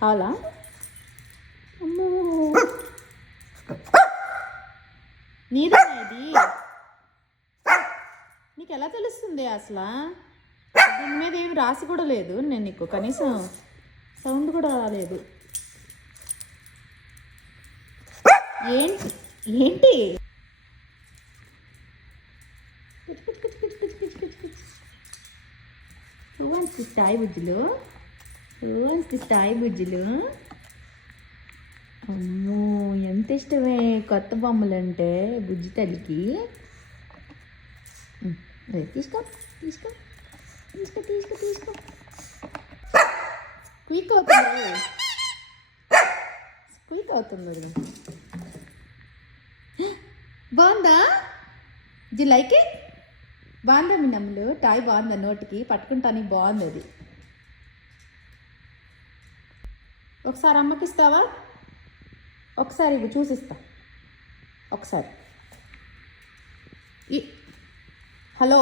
కావాలా? అమ్మో, నీదేనా ఇది? నీకు ఎలా తెలుస్తుంది అసలు? దీని మీద ఏమి రాసి కూడా లేదు. నేను నీకు కనీసం సౌండ్ కూడా రాలేదు. ఏంటి ఏంటి? స్థాయి బుజ్జులు, స్థాయి బుజ్జులు. అమ్మో, ఎంత ఇష్టమే కొత్త బొమ్మలు అంటే బుజ్జి తల్లికి. తీసుకో తీసుకో తీసుకో తీసుకో తీసుకో. క్విక్ అవుతుంది, క్విక్ అవుతుంది. బాగుందా? G like it? బాగుందా మీ నమ్ములు? టాయ్ బాగుందా? నోటికి పట్టుకుంటానికి బాగుంది అది. ఒకసారి అమ్మకి ఇస్తావా? ఒకసారి ఇవి చూసిస్తా ఒకసారి. హలో